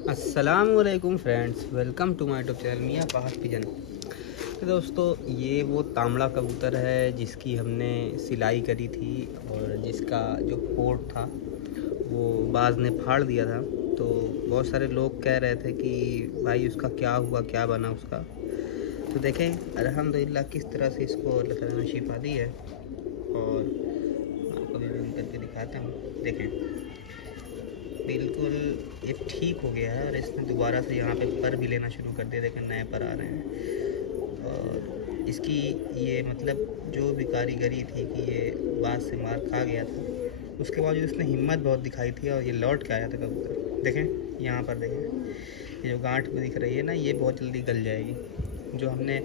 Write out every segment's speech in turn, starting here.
अस्सलामुअलैकुम friends, welcome to my YouTube channel Mian Fahad pigeon. तो दोस्तों, ये वो तांबड़ा कबूतर है जिसकी हमने सिलाई करी थी और जिसका जो पोर्ट था वो बाज ने फाड़ दिया था। तो बहुत सारे लोग कह रहे थे कि भाई उसका क्या हुआ, क्या बना उसका। तो देखें अल्हम्दुलिल्लाह किस तरह से इसको अल्लाह ताला ने शिफा दी है। और आपको भी मैं करके दिखाता हूँ। देखें, बिल्कुल ये ठीक हो गया है और इसने दोबारा से यहाँ पे पर भी लेना शुरू कर दिया। देखें नए पर आ रहे हैं। और इसकी ये मतलब जो भी कारीगरी थी कि ये बात से मार खा गया था, उसके बावजूद इसने हिम्मत बहुत दिखाई थी और ये लौट के आया था कबूतर। देखें यहाँ पर, देखें ये जो गांठ में दिख रही है ना, ये बहुत जल्दी गल जाएगी। जो हमने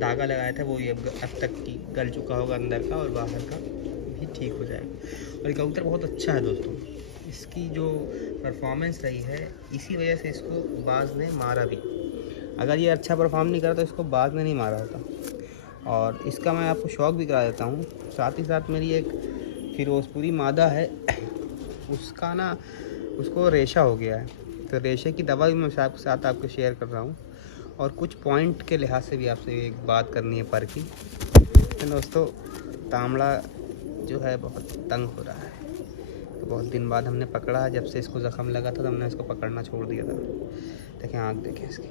धागा लगाया था वो ये अब तक की गल चुका होगा, अंदर का और बाहर का भी ठीक हो जाएगा। और ये कबूतर बहुत अच्छा है दोस्तों। इसकी जो परफॉर्मेंस रही है, इसी वजह से इसको बाज ने मारा भी। अगर ये अच्छा परफॉर्म नहीं करा तो इसको बाज ने नहीं मारा होता। और इसका मैं आपको शौक भी करा देता हूँ। साथ ही साथ मेरी एक फिरोज़पुरी मादा है, उसका ना उसको रेशा हो गया है। तो रेशे की दवा भी मैं साथ आपको शेयर कर रहा हूँ। और कुछ पॉइंट के लिहाज से भी आपसे एक बात करनी है पर की। तो दोस्तों, तांबड़ा जो है बहुत तंग हो रहा है। तो बहुत दिन बाद हमने पकड़ा। जब से इसको ज़ख़म लगा था तो हमने इसको पकड़ना छोड़ दिया था। देखें आँख, देखें इसकी।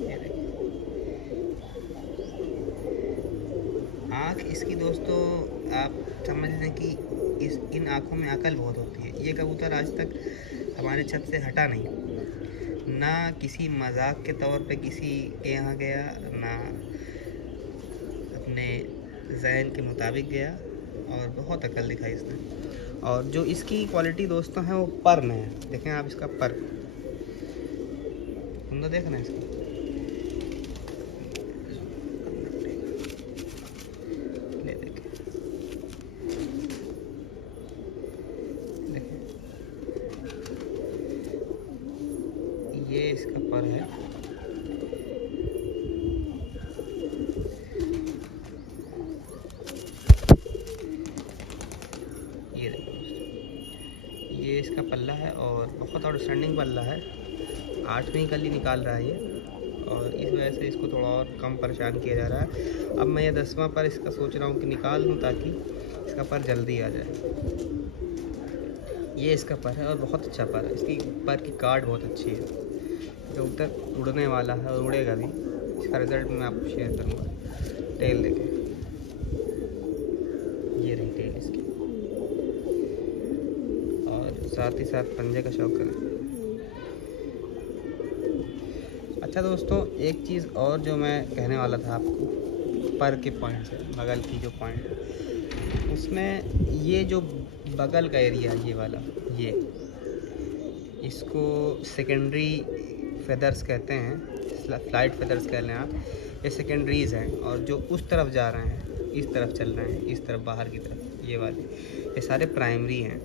ये देखिए आँख इसकी दोस्तों, आप समझ लें कि इन आँखों में अकल बहुत होती है। ये कबूतर आज तक हमारे छत से हटा नहीं, ना किसी मजाक के तौर पे किसी के यहाँ गया, ना अपने ज़हन के मुताबिक गया। और बहुत अकल दिखाई इसने। और जो इसकी क्वालिटी दोस्तों है वो पर में है। देखें आप इसका पर, हम तो देख रहे हैं इसका। ले देखें, देखें ये इसका पर है। ये देखो दोस्तों, ये इसका पल्ला है और बहुत आउटस्टैंडिंग पल्ला है। 8वीं कली निकाल रहा है ये। और इस वजह से इसको थोड़ा और कम परेशान किया जा रहा है। अब मैं ये 10वां पर इसका सोच रहा हूँ कि निकाल लूँ ताकि इसका पर जल्दी आ जाए। ये इसका पर है और बहुत अच्छा पर है। इसकी पर की काट बहुत अच्छी है। कबूतर उड़ने वाला है और उड़ेगा भी। इसका रिज़ल्ट मैं आपको शेयर करूँगा। टेल देखें, ये रही टेल इसकी। और साथ ही साथ पंजे का शौक करें। अच्छा दोस्तों, एक चीज़ और जो मैं कहने वाला था आपको, पर के पॉइंट से बगल की जो पॉइंट है, उसमें ये जो बगल का एरिया है, ये वाला, ये इसको सेकेंडरी फेदर्स कहते हैं, फ्लाइट फेदर्स कह लें आप। ये सेकेंडरीज़ हैं। और जो उस तरफ जा रहे हैं, इस तरफ चल रहे हैं, इस तरफ बाहर की तरफ, ये वाले, ये सारे प्राइमरी हैं।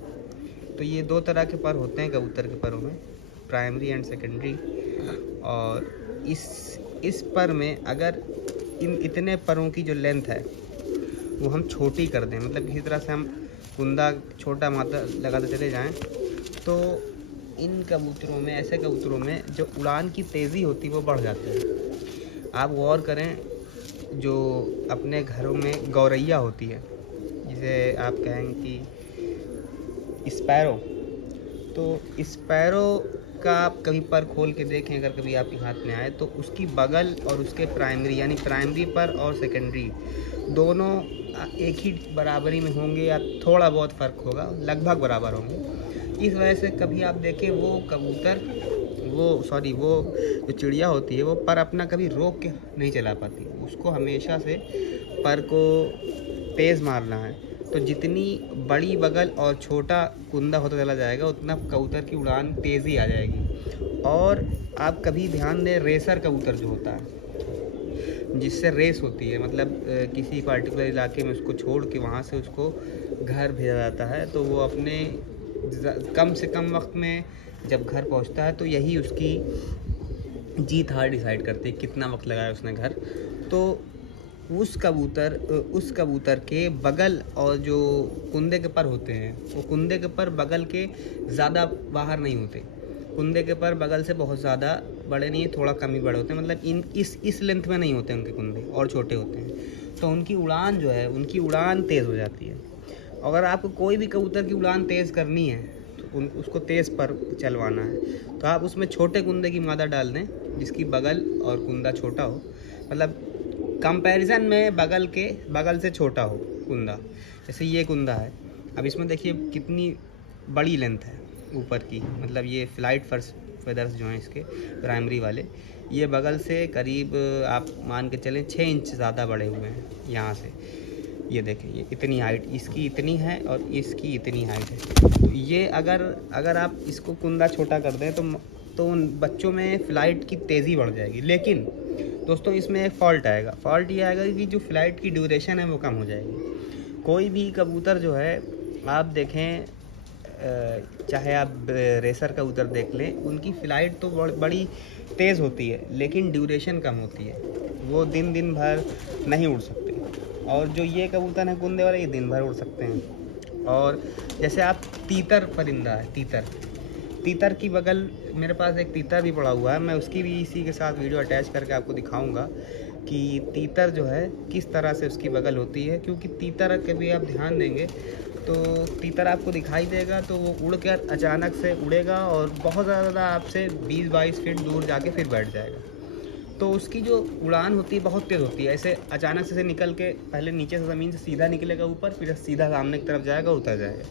तो ये दो तरह के पर होते हैं कबूतर के परों में, प्राइमरी एंड सेकेंडरी। और इस पर में अगर इन इतने परों की जो लेंथ है वो हम छोटी कर दें, मतलब किसी तरह से हम कुंदा छोटा मात्रा लगाते चले जाएं, तो इन कबूतरों में, ऐसे कबूतरों में जो उड़ान की तेज़ी होती है वो बढ़ जाती है। आप गौर करें, जो अपने घरों में गौरैया होती है, जिसे आप कहेंगे कि स्पैरो, तो स्पैरो का आप कभी पर खोल के देखें, अगर कभी आपके हाथ में आए, तो उसकी बगल और उसके प्राइमरी, यानी प्राइमरी पर और सेकेंडरी दोनों एक ही बराबरी में होंगे या थोड़ा बहुत फ़र्क होगा, लगभग बराबर होंगे। इस वजह से कभी आप देखें वो कबूतर, वो जो चिड़िया होती है, वो पर अपना कभी रोक के नहीं चला पाती। उसको हमेशा से पर को तेज़ मारना है। तो जितनी बड़ी बगल और छोटा कुंदा होता चला जाएगा, उतना कबूतर की उड़ान तेज़ी आ जाएगी। और आप कभी ध्यान दें, रेसर कबूतर जो होता है, जिससे रेस होती है, मतलब किसी पार्टिकुलर इलाके में उसको छोड़ के वहाँ से उसको घर भेजा जाता है, तो वो अपने कम से कम वक्त में जब घर पहुँचता है, तो यही उसकी जीत हार डिसाइड करती है, कितना वक्त लगाया उसने घर। तो उस कबूतर के बगल और जो कुंदे के पर होते हैं, वो कुंदे के पर बगल के ज़्यादा बाहर नहीं होते। कुंदे के पर बगल से बहुत ज़्यादा बड़े नहीं, थोड़ा कम ही बड़े होते हैं, मतलब इस लेंथ में नहीं होते उनके कुंदे, और छोटे होते हैं। तो उनकी उड़ान जो है, उनकी उड़ान तेज़ हो जाती है। अगर आपको कोई भी कबूतर की उड़ान तेज़ करनी है, तो उसको तेज़ पर चलवाना है, तो आप उसमें छोटे कुंदे की मादा डाल दें, जिसकी बगल और कुंदा छोटा हो, मतलब कंपैरिजन में बगल से छोटा हो कुंदा। जैसे ये कुंदा है, अब इसमें देखिए कितनी बड़ी लेंथ है ऊपर की, मतलब ये फ्लाइट फेदर्स जो हैं इसके प्राइमरी वाले, ये बगल से करीब आप मान के चलें 6 इंच ज़्यादा बड़े हुए हैं यहाँ से। ये देखें, ये इतनी हाइट इसकी इतनी है और इसकी इतनी हाइट है। तो ये अगर आप इसको कुंदा छोटा कर दें तो उन बच्चों में फ़्लाइट की तेज़ी बढ़ जाएगी। लेकिन दोस्तों इसमें एक फ़ॉल्ट आएगा। फ़ॉल्ट ये आएगा कि जो फ़्लाइट की ड्यूरेशन है वो कम हो जाएगी। कोई भी कबूतर जो है आप देखें, चाहे आप रेसर कबूतर देख लें, उनकी फ़्लाइट तो बड़ी तेज़ होती है, लेकिन ड्यूरेशन कम होती है। वो दिन भर नहीं उड़ सकते। और जो ये कबूतर हैं कुंदे वाले, ये दिन भर उड़ सकते हैं। और जैसे आप तीतर परिंदा है, तीतर की बगल, मेरे पास एक तीतर भी पड़ा हुआ है, मैं उसकी भी इसी के साथ वीडियो अटैच करके आपको दिखाऊंगा कि तीतर जो है किस तरह से उसकी बगल होती है। क्योंकि तीतर कभी आप ध्यान देंगे तो तीतर आपको दिखाई देगा तो वो उड़ कर अचानक से उड़ेगा और बहुत ज़्यादा आपसे 20-22 फीट दूर जाके फिर बैठ जाएगा। तो उसकी जो उड़ान होती है बहुत तेज़ होती है। ऐसे अचानक से निकल के पहले नीचे से ज़मीन से सीधा निकलेगा ऊपर, फिर सीधा सामने की तरफ जाएगा, उतर जाएगा।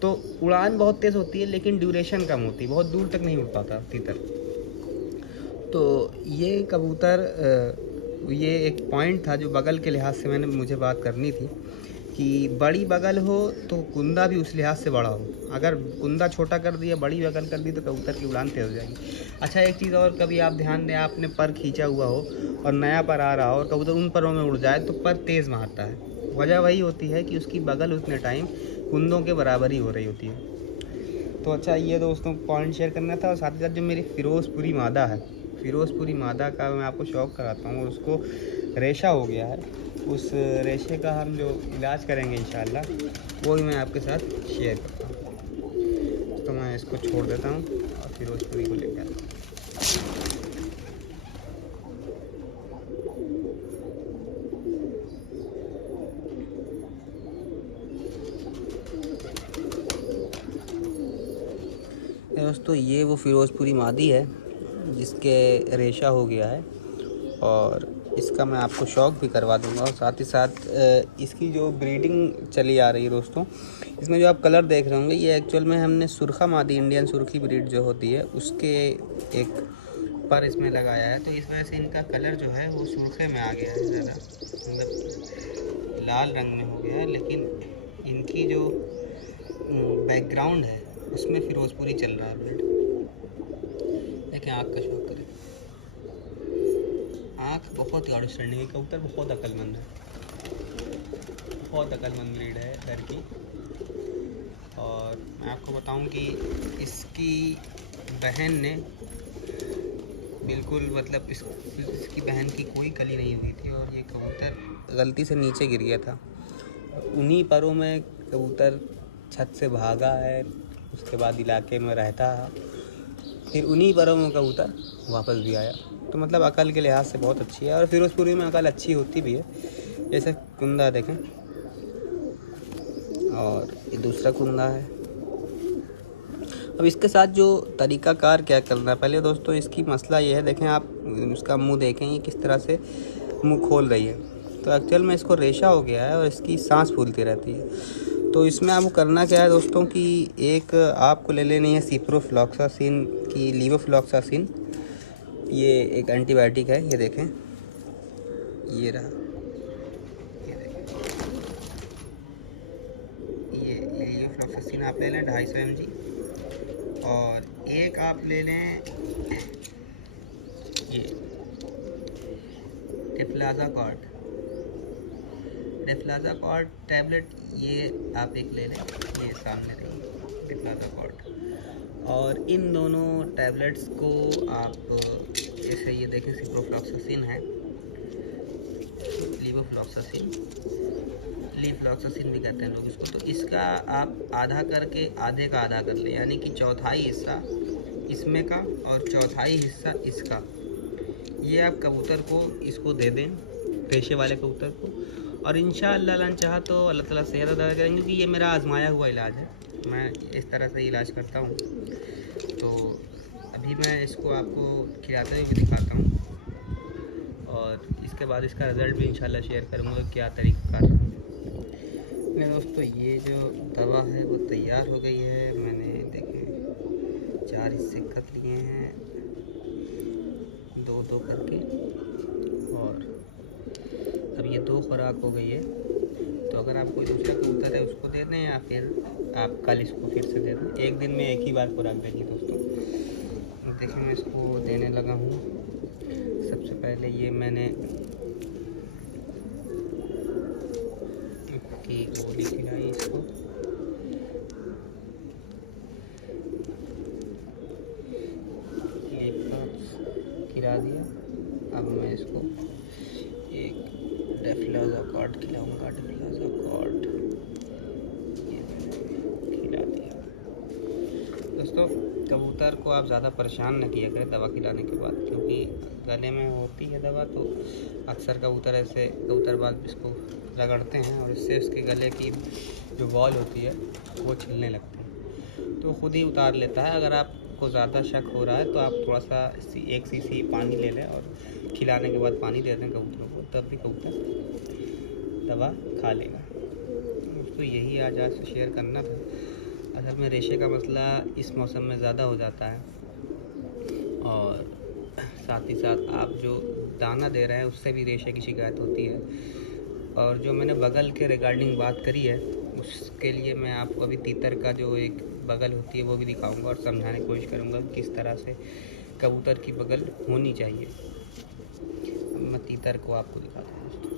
तो उड़ान बहुत तेज़ होती है, लेकिन ड्यूरेशन कम होती है, बहुत दूर तक नहीं उड़ पाता तीतर। तो ये कबूतर, ये एक पॉइंट था जो बगल के लिहाज से मुझे बात करनी थी कि बड़ी बगल हो तो कुंदा भी उस लिहाज से बड़ा हो। अगर कुंदा छोटा कर दिया, बड़ी बगल कर दी, तो कबूतर की उड़ान तेज़ हो जाएगी। अच्छा, एक चीज़ और, कभी आप ध्यान दें, आपने पर खींचा हुआ हो और नया पर आ रहा हो और कबूतर उन परों में उड़ जाए तो पर तेज़ मारता है। वजह वही होती है कि उसकी बगल उतने टाइम कुंदों के बराबर ही हो रही होती है। तो अच्छा, ये दोस्तों पॉइंट शेयर करना था। और साथ ही साथ जो मेरी फ़िरोज़पुरी मादा है, फ़िरोज़पुरी मादा का मैं आपको शौक़ कराता हूँ। उसको रेशा हो गया है, उस रेशे का हम जो इलाज करेंगे इंशाल्लाह, वो भी मैं आपके साथ शेयर करता हूँ। तो मैं इसको छोड़ देता हूँ और फ़िरोज़पुरी को लेकर आता हूँ। दोस्तों ये वो फ़िरोज़पुरी मादी है जिसके रेशा हो गया है, और इसका मैं आपको शौक़ भी करवा दूंगा। और साथ ही साथ इसकी जो ब्रीडिंग चली आ रही है दोस्तों, इसमें जो आप कलर देख रहे होंगे, ये एक्चुअल में हमने सुरखा मादी, इंडियन सुर्खी ब्रीड जो होती है, उसके एक पर इसमें लगाया है। तो इस वजह से इनका कलर जो है वो सुर्खे में आ गया है, ज़्यादा मतलब लाल रंग में हो गया है। लेकिन इनकी जो बैकग्राउंड है उसमें फ़िरोज़पुरी चल रहा है ब्रीड। देखें, आँख का शौक़ करें, आँख बहुत ही आउटस्टैंडिंग है। कबूतर बहुत अक्लमंद है, बहुत अक्लमंद ब्रीड है इधर की। और मैं आपको बताऊं कि इसकी बहन ने बिल्कुल, मतलब इसकी बहन की कोई कली नहीं हुई थी, और ये कबूतर गलती से नीचे गिर गया था। उन्हीं परों में कबूतर छत से भागा है, उसके बाद इलाके में रहता है, फिर उन्हीं परों में कबूतर वापस भी आया। तो मतलब अकल के लिहाज से बहुत अच्छी है, और फ़िरोज़पुरी में अकल अच्छी होती भी है। जैसे कुंदा देखें, और ये दूसरा कुंदा है। अब इसके साथ जो तरीक़ाकार क्या करना है, पहले दोस्तों इसकी मसला ये है, देखें आप उसका मुंह देखें, ये किस तरह से मुंह खोल रही है। तो एक्चुअल में इसको रेशा हो गया है और इसकी सांस फूलती रहती है। तो इसमें आपको करना क्या है दोस्तों कि एक आपको ले लेनी है सिप्रोफ्लॉक्सासिन की लीवोफ्लॉक्सासिन। ये एक एंटीबायोटिक है, ये देखें, ये रहा, ये देखें, ये लीवोफ्लॉक्सासिन आप ले लें 250 mg। और एक आप ले लें ये डेफ्लाज़ाकॉर्ड टैबलेट, ये आप एक ले लें, ये सामने रही डेफ्लाज़ाकॉर्ड। और इन दोनों टैबलेट्स को आप, जैसे ये देखें सिप्रोफ्लॉक्सासिन है, लिवोफ्लॉक्सासिन भी कहते हैं लोग इसको। तो इसका आप आधा करके आधे का आधा कर लें, यानी कि चौथाई हिस्सा इसमें का और चौथाई हिस्सा इसका। ये आप कबूतर को इसको दे दें, रेशे वाले कबूतर को, और इंशाअल्लाह अल्लाह चाहा तो अल्लाह ताला सेहत अदा करेंगे, क्योंकि ये मेरा आजमाया हुआ इलाज है। मैं इस तरह से इलाज करता हूँ। तो अभी मैं इसको आपको खिलाते हुए भी दिखाता हूँ, और इसके बाद इसका रिज़ल्ट भी इंशाल्लाह शेयर करूँगा क्या तरीक़ाकार है। मेरे दोस्तों, ये जो दवा है वो तैयार हो गई है। मैंने देखिए 4 हिस्से कर लिए हैं, 2-2 करके, और अब ये 2 खुराक हो गई है। तो अगर आप कोई दूसरा कबूतर है उसको दे दें, या फिर आप कल इसको फिर से दे दें। एक दिन में एक ही बार खुराक देंगे दोस्तों। देखिए मैं इसको देने लगा हूँ। सबसे पहले ये मैंने की गोली खिलाई इसको, एक बार खिला दिया। अब मैं इसको एक डेफ्लाज़ाकार्ड खिलाऊंगा। डेफ्लाज़ाकार्ड ये मैंने खिला दिया। दोस्तों, कबूतर को आप ज़्यादा परेशान न किया करें दवा खिलाने के बाद, क्योंकि गले में होती है दवा, तो अक्सर कबूतर ऐसे कबूतरबाज इसको रगड़ते हैं, और इससे उसके गले की जो वॉल होती है वो छिलने लगती है, तो खुद ही उतार लेता है। अगर आपको ज़्यादा शक हो रहा है तो आप थोड़ा सा 1 सीसी पानी ले लें, और खिलाने के बाद पानी दे दें कबूतरों को, तब भी कबूतर दवा खा लेगा। तो यही आज से शेयर करना था। असल में रेशे का मसला इस मौसम में ज़्यादा हो जाता है, और साथ ही साथ आप जो दाना दे रहे हैं उससे भी रेशे की शिकायत होती है। और जो मैंने बगल के रिगार्डिंग बात करी है, उसके लिए मैं आपको अभी तीतर का जो एक बगल होती है वो भी दिखाऊंगा, और समझाने की कोशिश करूंगा किस तरह से कबूतर की बगल होनी चाहिए। अब मैं तीतर को आपको दिखाता हूँ दोस्तों।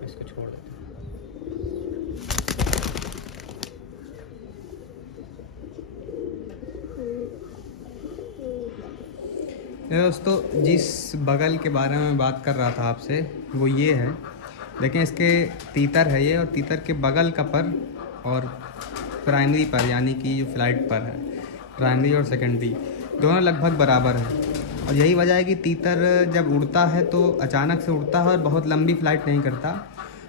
मैं इसको छोड़ देता हूँ। दोस्तों, जिस बगल के बारे में बात कर रहा था आपसे वो ये है। देखें, इसके तीतर है ये, और तीतर के बगल का पर और प्राइमरी पर, यानी कि जो फ्लाइट पर है, प्राइमरी और सेकेंडरी दोनों लगभग बराबर है। और यही वजह है कि तीतर जब उड़ता है तो अचानक से उड़ता है और बहुत लंबी फ़्लाइट नहीं करता,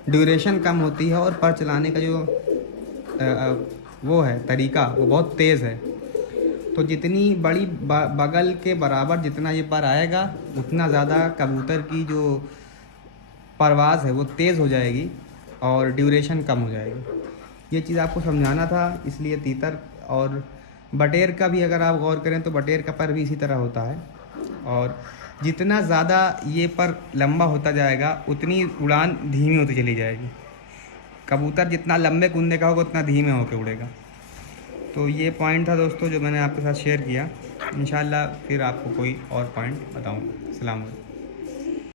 ड्यूरेशन कम होती है, और पर चलाने का जो वो है तरीका वो बहुत तेज़ है। तो जितनी बड़ी बगल के बराबर जितना ये पर आएगा, उतना ज़्यादा कबूतर की जो परवाज़ है वो तेज़ हो जाएगी और ड्यूरेशन कम हो जाएगी। ये चीज़ आपको समझाना था। इसलिए तीतर और बटेर का भी अगर आप गौर करें तो बटेर का पर भी इसी तरह होता है, और जितना ज़्यादा ये पर लंबा होता जाएगा उतनी उड़ान धीमी होती चली जाएगी। कबूतर जितना लंबे कूदने का होगा उतना धीमे होकर उड़ेगा। तो ये पॉइंट था दोस्तों जो मैंने आपके साथ शेयर किया। इंशाल्लाह फिर आपको कोई और पॉइंट बताऊँगा। अस्सलाम वालेकुम।